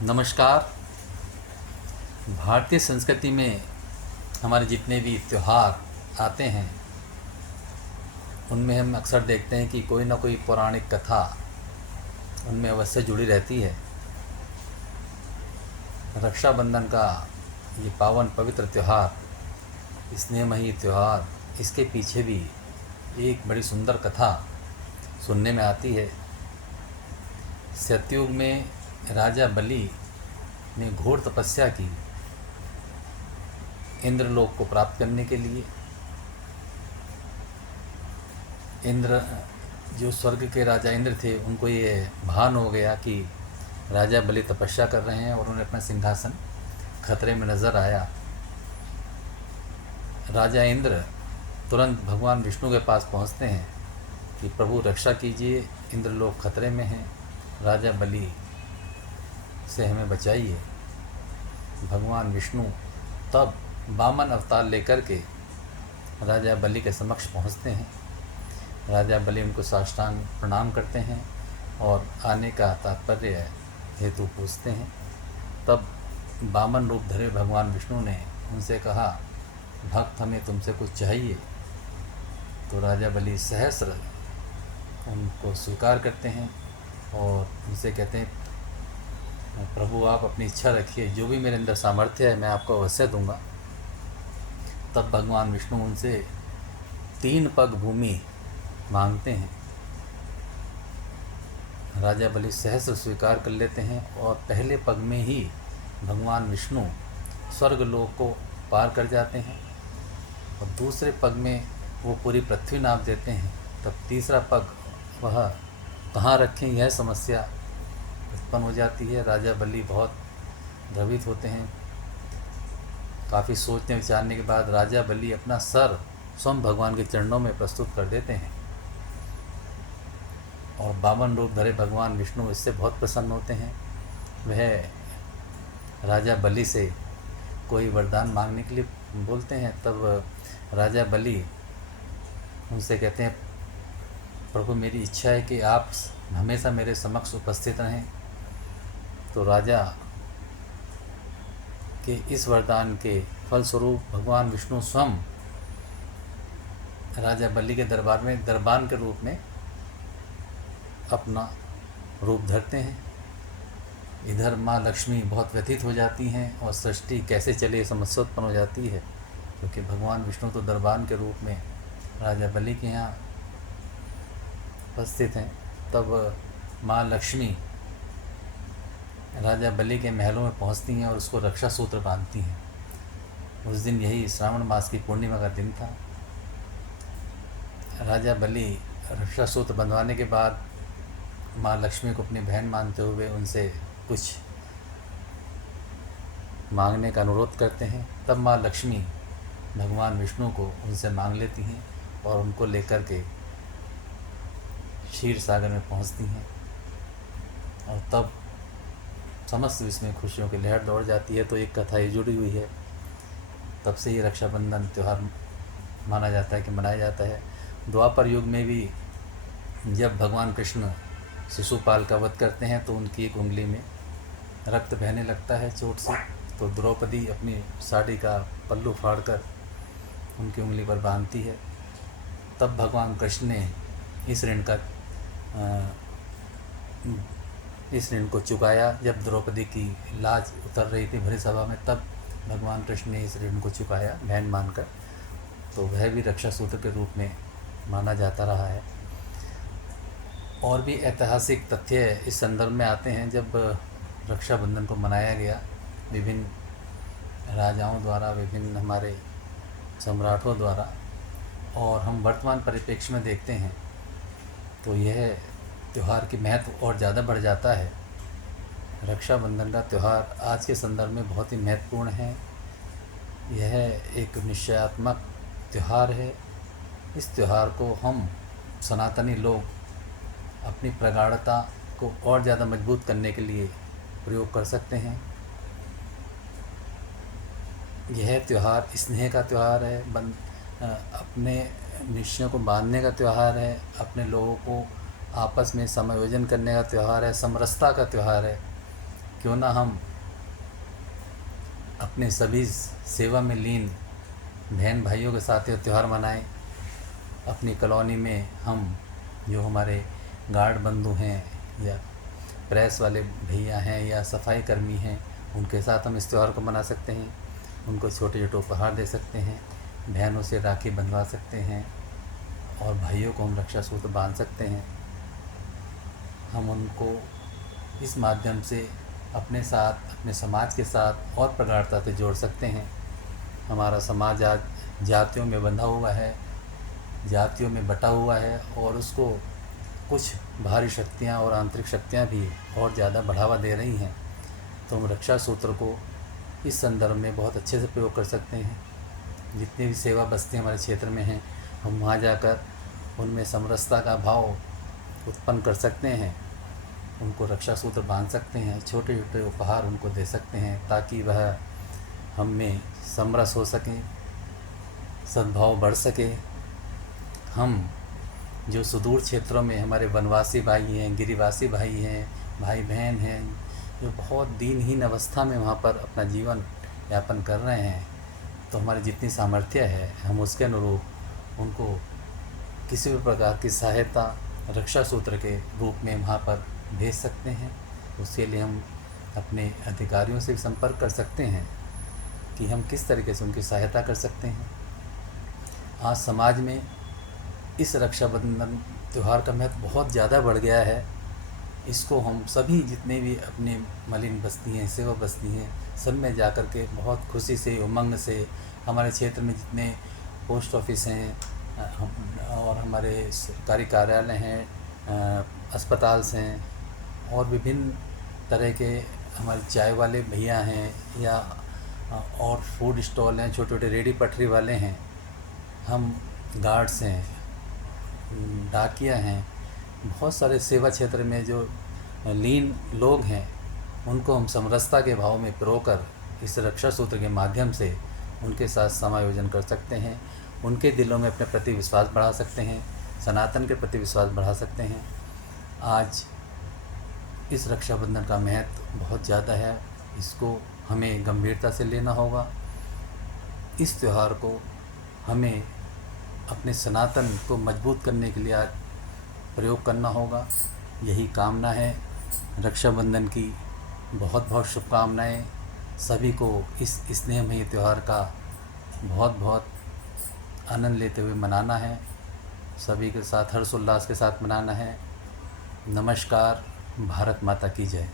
नमस्कार। भारतीय संस्कृति में हमारे जितने भी त्यौहार आते हैं उनमें हम अक्सर देखते हैं कि कोई ना कोई पौराणिक कथा उनमें अवश्य जुड़ी रहती है। रक्षाबंधन का ये पावन पवित्र त्यौहार, स्नेहमयी त्यौहार, इसके पीछे भी एक बड़ी सुंदर कथा सुनने में आती है। सतयुग में राजा बलि ने घोर तपस्या की इंद्रलोक को प्राप्त करने के लिए। इंद्र जो स्वर्ग के राजा इंद्र थे, उनको ये भान हो गया कि राजा बलि तपस्या कर रहे हैं और उन्हें अपना सिंहासन खतरे में नज़र आया। राजा इंद्र तुरंत भगवान विष्णु के पास पहुंचते हैं कि प्रभु रक्षा कीजिए, इंद्रलोक खतरे में है, राजा बलि से हमें बचाइए। भगवान विष्णु तब वामन अवतार लेकर के राजा बलि के समक्ष पहुंचते हैं। राजा बलि उनको साष्टांग प्रणाम करते हैं और आने का तात्पर्य हेतु पूछते हैं। तब वामन रूप धरे भगवान विष्णु ने उनसे कहा, भक्त हमें तुमसे कुछ चाहिए। तो राजा बलि सहस्र उनको स्वीकार करते हैं और उनसे कहते हैं, प्रभु आप अपनी इच्छा रखिए, जो भी मेरे अंदर सामर्थ्य है मैं आपको अवश्य दूंगा। तब भगवान विष्णु उनसे 3 पग भूमि मांगते हैं। राजा बलि सहस्र स्वीकार कर लेते हैं और पहले पग में ही भगवान विष्णु स्वर्ग लोक को पार कर जाते हैं और दूसरे पग में वो पूरी पृथ्वी नाप देते हैं। तब तीसरा पग वह कहाँ रखें, यह समस्या उत्पन्न हो जाती है। राजा बलि बहुत द्रवित होते हैं। काफ़ी सोचने विचारने के बाद राजा बलि अपना सर स्वयं भगवान के चरणों में प्रस्तुत कर देते हैं और वामन रूप धरे भगवान विष्णु इससे बहुत प्रसन्न होते हैं। वह राजा बलि से कोई वरदान मांगने के लिए बोलते हैं। तब राजा बलि उनसे कहते हैं, प्रभु मेरी इच्छा है कि आप हमेशा मेरे समक्ष उपस्थित रहें। तो राजा के इस वरदान के फलस्वरूप भगवान विष्णु स्वयं राजा बलि के दरबार में दरबान के रूप में अपना रूप धरते हैं। इधर माँ लक्ष्मी बहुत व्यथित हो जाती हैं और सृष्टि कैसे चले समस्या उत्पन्न हो जाती है, क्योंकि भगवान विष्णु तो दरबान के रूप में राजा बलि के यहाँ उपस्थित हैं। तब माँ लक्ष्मी राजा बलि के महलों में पहुँचती हैं और उसको रक्षा सूत्र बांधती हैं। उस दिन यही श्रावण मास की पूर्णिमा का दिन था। राजा बलि रक्षा सूत्र बंधवाने के बाद माँ लक्ष्मी को अपनी बहन मानते हुए उनसे कुछ मांगने का अनुरोध करते हैं। तब माँ लक्ष्मी भगवान विष्णु को उनसे मांग लेती हैं और उनको लेकर के क्षीर सागर में पहुंचती हैं और तब समस्त विश्व में खुशियों की लहर दौड़ जाती है। तो एक कथा ये जुड़ी हुई है। तब से ये रक्षाबंधन त्यौहार माना जाता है कि मनाया जाता है। द्वापर युग में भी जब भगवान कृष्ण शिशुपाल का वध करते हैं तो उनकी एक उंगली में रक्त बहने लगता है चोट से। तो द्रौपदी अपनी साड़ी का पल्लू फाड़कर उनकी उंगली पर बांधती है। तब भगवान कृष्ण ने इस ऋण को चुकाया। जब द्रौपदी की लाज उतर रही थी भरी सभा में, तब भगवान कृष्ण ने इस ऋण को चुकाया बहन मानकर। तो वह भी रक्षा सूत्र के रूप में माना जाता रहा है। और भी ऐतिहासिक तथ्य इस संदर्भ में आते हैं। जब रक्षाबंधन को मनाया गया विभिन्न राजाओं द्वारा, विभिन्न हमारे सम्राटों द्वारा, और हम वर्तमान परिप्रेक्ष्य में देखते हैं तो यह त्यौहार की महत्व और ज़्यादा बढ़ जाता है। रक्षाबंधन का त्यौहार आज के संदर्भ में बहुत ही महत्वपूर्ण है। यह एक निश्चयात्मक त्यौहार है। इस त्यौहार को हम सनातनी लोग अपनी प्रगाढ़ता को और ज़्यादा मजबूत करने के लिए प्रयोग कर सकते हैं। यह त्यौहार स्नेह का त्यौहार है, अपने निश्चयों को बांधने का त्यौहार है, अपने लोगों को आपस में समायोजन करने का त्यौहार है, समरसता का त्यौहार है। क्यों ना हम अपने सभी सेवा में लीन बहन भाइयों के साथ ये त्यौहार मनाएं। अपनी कॉलोनी में हम जो हमारे गार्ड बंधु हैं या प्रेस वाले भैया हैं या सफाई कर्मी हैं, उनके साथ हम इस त्यौहार को मना सकते हैं। उनको छोटे छोटे उपहार दे सकते हैं, बहनों से राखी बंधवा सकते हैं और भाइयों को हम रक्षा सूत्र बांध सकते हैं। हम उनको इस माध्यम से अपने साथ, अपने समाज के साथ और प्रगाढ़ता से जोड़ सकते हैं। हमारा समाज आज जातियों में बंधा हुआ है, जातियों में बटा हुआ है और उसको कुछ बाहरी शक्तियाँ और आंतरिक शक्तियाँ भी और ज़्यादा बढ़ावा दे रही हैं। तो हम रक्षा सूत्र को इस संदर्भ में बहुत अच्छे से प्रयोग कर सकते हैं। जितनी भी सेवा बस्तियाँ हमारे क्षेत्र में हैं, हम वहाँ जाकर उनमें समरसता का भाव उत्पन्न कर सकते हैं, उनको रक्षा सूत्र बांध सकते हैं, छोटे छोटे उपहार उनको दे सकते हैं ताकि वह हम में समरस हो सकें, सद्भाव बढ़ सके। हम जो सुदूर क्षेत्रों में हमारे वनवासी भाई हैं, गिरिवासी भाई हैं, भाई बहन हैं, जो बहुत दीनहीन अवस्था में वहाँ पर अपना जीवन यापन कर रहे हैं, तो हमारी जितनी सामर्थ्य है हम उसके अनुरूप उनको किसी भी प्रकार की सहायता रक्षा सूत्र के रूप में वहाँ पर भेज सकते हैं। उसके लिए हम अपने अधिकारियों से संपर्क कर सकते हैं कि हम किस तरीके से उनकी सहायता कर सकते हैं। आज समाज में इस रक्षाबंधन त्यौहार का महत्व बहुत ज़्यादा बढ़ गया है। इसको हम सभी जितने भी अपने मलिन बस्ती हैं, सेवा बस्ती हैं, सब में जा कर के बहुत खुशी से, उमंग से, हमारे क्षेत्र में जितने पोस्ट ऑफिस हैं और हमारे सरकारी कार्यालय हैं, अस्पताल हैं और विभिन्न तरह के हमारे चाय वाले भैया हैं या और फूड स्टॉल हैं, छोटे छोटे रेडी पटरी वाले हैं, हम गार्ड्स हैं, डाकिया हैं, बहुत सारे सेवा क्षेत्र में जो लीन लोग हैं, उनको हम समरसता के भाव में पिरोकर इस रक्षा सूत्र के माध्यम से उनके साथ समायोजन कर सकते हैं, उनके दिलों में अपने प्रति विश्वास बढ़ा सकते हैं, सनातन के प्रति विश्वास बढ़ा सकते हैं। आज इस रक्षाबंधन का महत्व बहुत ज़्यादा है, इसको हमें गंभीरता से लेना होगा। इस त्यौहार को हमें अपने सनातन को मजबूत करने के लिए आज प्रयोग करना होगा। यही कामना है। रक्षाबंधन की बहुत बहुत शुभकामनाएं। सभी को इस स्नेहमयी त्यौहार का बहुत बहुत आनंद लेते हुए मनाना है, सभी के साथ हर्षोल्लास के साथ मनाना है। नमस्कार। भारत माता की जय।